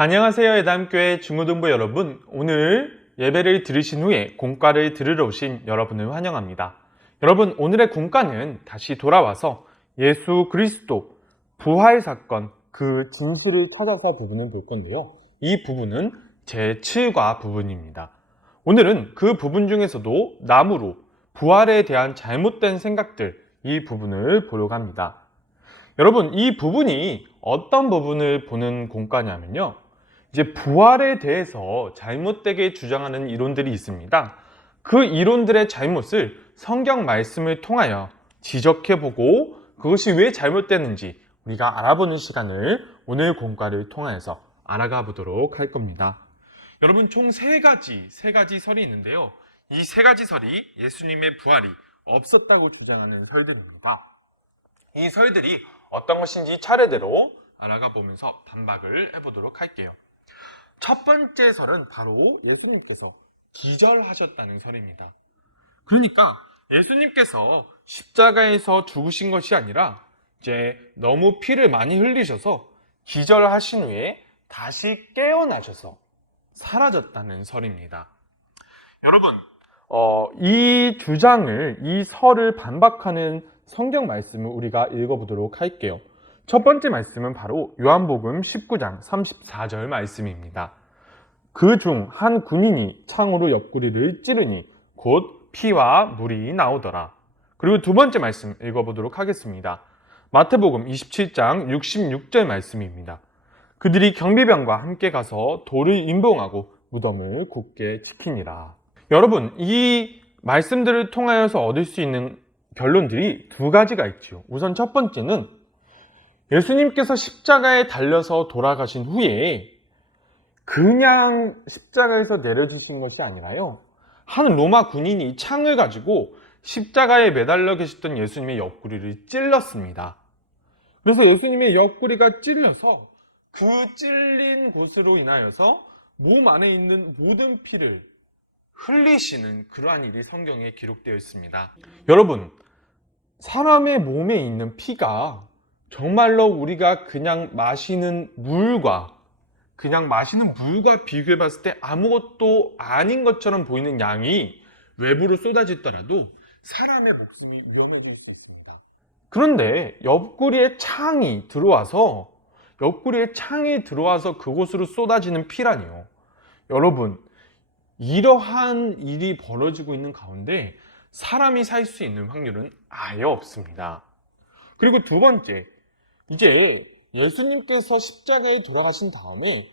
안녕하세요. 예담교회 중고등부 여러분. 오늘 예배를 들으신 후에 공과를 들으러 오신 여러분을 환영합니다. 여러분, 오늘의 공과는 다시 돌아와서 예수 그리스도 부활 사건 그 진실을 찾아서 부분을 볼 건데요. 이 부분은 제7과 부분입니다. 오늘은 그 부분 중에서도 나무로 부활에 대한 잘못된 생각들, 이 부분을 보려고 합니다. 여러분, 이 부분이 어떤 부분을 보는 공과냐면요. 이제 부활에 대해서 잘못되게 주장하는 이론들이 있습니다. 그 이론들의 잘못을 성경 말씀을 통하여 지적해보고 그것이 왜 잘못되는지 우리가 알아보는 시간을 오늘 공과를 통하여서 알아가 보도록 할 겁니다. 여러분, 총 세 가지 설이 있는데요. 이 세 가지 설이 예수님의 부활이 없었다고 주장하는 설들입니다. 이 설들이 어떤 것인지 차례대로 알아가 보면서 반박을 해보도록 할게요. 첫 번째 설은 바로 예수님께서 기절하셨다는 설입니다. 그러니까 예수님께서 십자가에서 죽으신 것이 아니라 이제 너무 피를 많이 흘리셔서 기절하신 후에 다시 깨어나셔서 사라졌다는 설입니다. 여러분, 이 주장을, 이 설을 반박하는 성경 말씀을 우리가 읽어보도록 할게요. 첫 번째 말씀은 바로 요한복음 19장 34절 말씀입니다. 그 중 한 군인이 창으로 옆구리를 찌르니 곧 피와 물이 나오더라. 그리고 두 번째 말씀 읽어보도록 하겠습니다. 마태복음 27장 66절 말씀입니다. 그들이 경비병과 함께 가서 돌을 임봉하고 무덤을 굳게 지키니라. 여러분, 이 말씀들을 통하여서 얻을 수 있는 결론들이 두 가지가 있죠. 우선 첫 번째는 예수님께서 십자가에 달려서 돌아가신 후에 그냥 십자가에서 내려지신 것이 아니라요. 한 로마 군인이 창을 가지고 십자가에 매달려 계셨던 예수님의 옆구리를 찔렀습니다. 그래서 예수님의 옆구리가 찔려서 그 찔린 곳으로 인하여서 몸 안에 있는 모든 피를 흘리시는 그러한 일이 성경에 기록되어 있습니다. 여러분, 사람의 몸에 있는 피가 정말로 우리가 그냥 마시는 물과 비교해 봤을 때 아무것도 아닌 것처럼 보이는 양이 외부로 쏟아지더라도 사람의 목숨이 위험해질 수 있습니다. 그런데 옆구리에 창이 들어와서 그곳으로 쏟아지는 피라니요. 여러분, 이러한 일이 벌어지고 있는 가운데 사람이 살 수 있는 확률은 아예 없습니다. 그리고 두 번째, 이제 예수님께서 십자가에 돌아가신 다음에,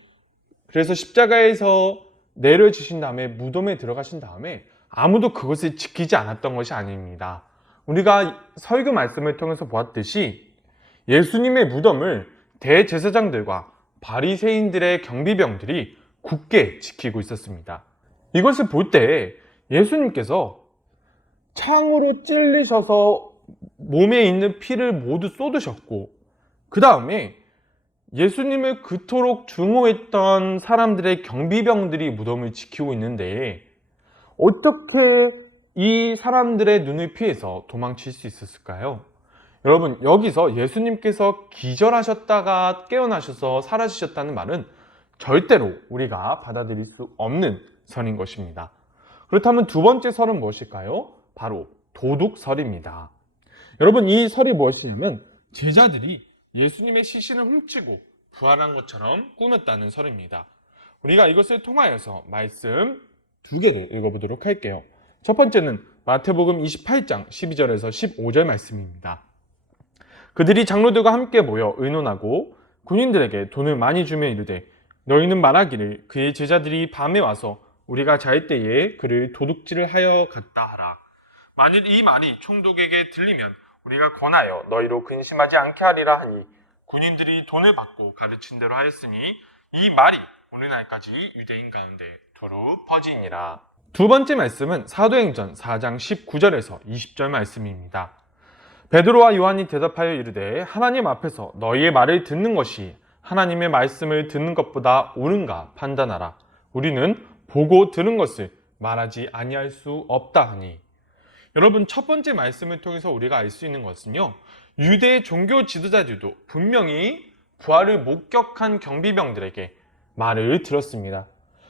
그래서 십자가에서 내려주신 다음에 무덤에 들어가신 다음에 아무도 그것을 지키지 않았던 것이 아닙니다. 우리가 설교 말씀을 통해서 보았듯이 예수님의 무덤을 대제사장들과 바리새인들의 경비병들이 굳게 지키고 있었습니다. 이것을 볼 때 예수님께서 창으로 찔리셔서 몸에 있는 피를 모두 쏟으셨고, 그 다음에 예수님을 그토록 증오했던 사람들의 경비병들이 무덤을 지키고 있는데 어떻게 이 사람들의 눈을 피해서 도망칠 수 있었을까요? 여러분, 여기서 예수님께서 기절하셨다가 깨어나셔서 사라지셨다는 말은 절대로 우리가 받아들일 수 없는 설인 것입니다. 그렇다면 두 번째 설은 무엇일까요? 바로 도둑설입니다. 여러분, 이 설이 무엇이냐면 제자들이 예수님의 시신을 훔치고 부활한 것처럼 꾸몄다는 설입니다. 우리가 이것을 통하여서 말씀 두 개를 읽어보도록 할게요. 첫 번째는 마태복음 28장 12절에서 15절 말씀입니다. 그들이 장로들과 함께 모여 의논하고 군인들에게 돈을 많이 주며 이르되 너희는 말하기를 그의 제자들이 밤에 와서 우리가 잘 때에 그를 도둑질을 하여 갔다 하라. 만일 이 말이 총독에게 들리면 우리가 권하여 너희로 근심하지 않게 하리라 하니 군인들이 돈을 받고 가르친 대로 하였으니 이 말이 오늘날까지 유대인 가운데 도로 퍼지니라. 두 번째 말씀은 사도행전 4장 19절에서 20절 말씀입니다. 베드로와 요한이 대답하여 이르되 하나님 앞에서 너희의 말을 듣는 것이 하나님의 말씀을 듣는 것보다 옳은가 판단하라. 우리는 보고 들은 것을 말하지 아니할 수 없다 하니. 여러분, 첫 번째 말씀을 통해서 우리가 알 수 있는 것은요, 유대 종교 지도자들도 분명히 부활을 목격한 경비병들에게 말을 들었습니다.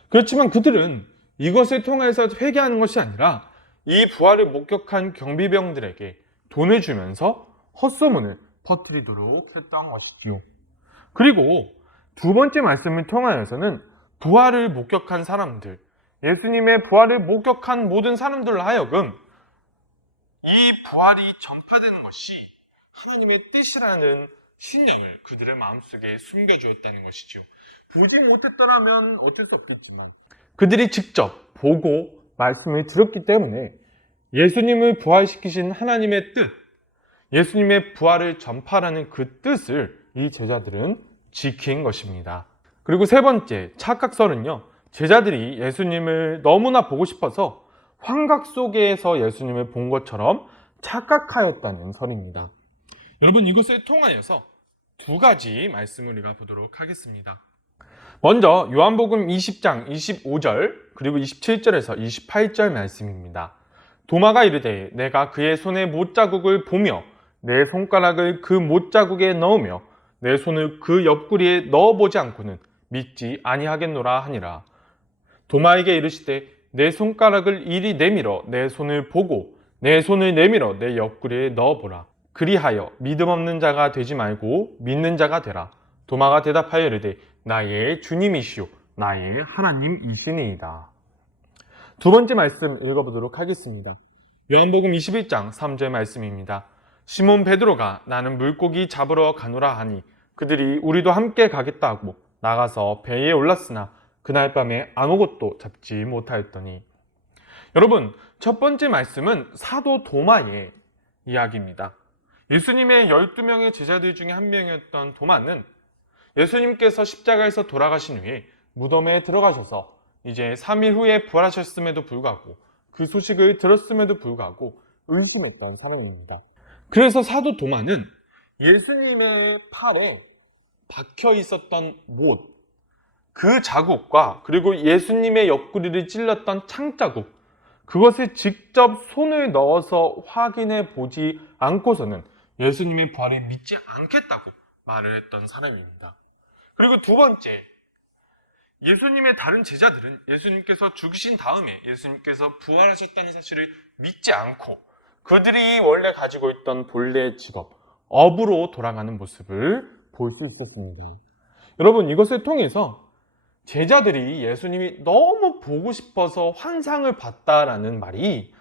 그렇지만 그들은 이것을 통해서 회개하는 것이 아니라 이 부활을 목격한 경비병들에게 돈을 주면서 헛소문을 퍼뜨리도록 했던 것이지요. 그리고 두 번째 말씀을 통하여서는 부활을 목격한 사람들, 예수님의 부활을 목격한 모든 사람들로 하여금 이 부활이 전파되는 것이 하나님의 뜻이라는 신념을 그들의 마음속에 숨겨주었다는 것이죠. 보지 못했더라면 어쩔 수 없겠지만 그들이 직접 보고 말씀을 들었기 때문에 예수님을 부활시키신 하나님의 뜻, 예수님의 부활을 전파라는 그 뜻을 이 제자들은 지킨 것입니다. 그리고 세 번째, 착각설은요, 제자들이 예수님을 너무나 보고 싶어서 환각 속에서 예수님을 본 것처럼 착각하였다는 설입니다. 여러분, 이것을 통하여서 두 가지 말씀을 우리가 보도록 하겠습니다. 먼저 요한복음 20장 25절 그리고 27절에서 28절 말씀입니다. 도마가 이르되 내가 그의 손에 못자국을 보며 내 손가락을 그 못자국에 넣으며 내 손을 그 옆구리에 넣어보지 않고는 믿지 아니하겠노라 하니라. 도마에게 이르시되 내 손가락을 이리 내밀어 내 손을 보고 내 손을 내밀어 내 옆구리에 넣어보라. 그리하여 믿음 없는 자가 되지 말고 믿는 자가 되라. 도마가 대답하여 이르되 나의 주님이시오 나의 하나님이시니이다. 두 번째 말씀 읽어보도록 하겠습니다. 요한복음 21장 3절 말씀입니다. 시몬 베드로가 나는 물고기 잡으러 가노라 하니 그들이 우리도 함께 가겠다 하고 나가서 배에 올랐으나 그날 밤에 아무것도 잡지 못하였더니. 여러분, 첫 번째 말씀은 사도 도마의 이야기입니다. 예수님의 12명의 제자들 중에 한 명이었던 도마는 예수님께서 십자가에서 돌아가신 후에 무덤에 들어가셔서 이제 3일 후에 부활하셨음에도 불구하고 그 소식을 들었음에도 불구하고 의심했던 사람입니다. 그래서 사도 도마는 예수님의 팔에 박혀 있었던 못, 그 자국과 그리고 예수님의 옆구리를 찔렀던 창자국, 그것을 직접 손을 넣어서 확인해 보지 않고서는 예수님의 부활을 믿지 않겠다고 말을 했던 사람입니다. 그리고 두 번째, 예수님의 다른 제자들은 예수님께서 죽으신 다음에 예수님께서 부활하셨다는 사실을 믿지 않고 그들이 원래 가지고 있던 본래 직업, 업으로 돌아가는 모습을 볼 수 있었습니다. 여러분, 이것을 통해서 제자들이 예수님이 너무 보고 싶어서 환상을 봤다라는 말이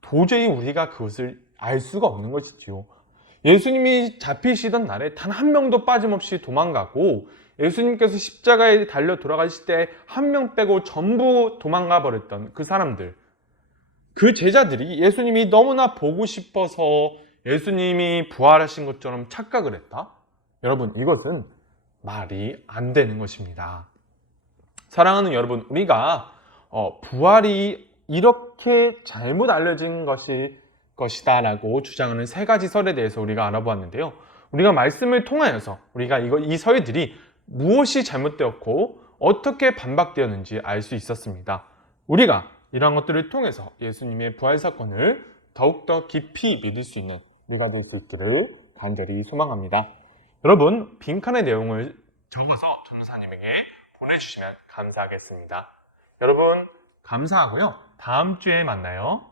도저히 우리가 그것을 알 수가 없는 것이지요. 예수님이 잡히시던 날에 단 한 명도 빠짐없이 도망가고 예수님께서 십자가에 달려 돌아가실 때 한 명 빼고 전부 도망가 버렸던 그 사람들, 그 제자들이 예수님이 너무나 보고 싶어서 예수님이 부활하신 것처럼 착각을 했다? 여러분, 이것은 말이 안 되는 것입니다. 사랑하는 여러분, 우리가 부활이 이렇게 잘못 알려진 것이다 라고 주장하는 세 가지 설에 대해서 우리가 알아보았는데요. 우리가 말씀을 통하여서 우리가 이 설들이 무엇이 잘못되었고 어떻게 반박되었는지 알 수 있었습니다. 우리가 이러한 것들을 통해서 예수님의 부활 사건을 더욱더 깊이 믿을 수 있는 우리가 될 수 있기를 간절히 소망합니다. 여러분, 빈칸의 내용을 적어서 전도사님에게 보내주시면 감사하겠습니다. 여러분, 감사하고요. 다음 주에 만나요.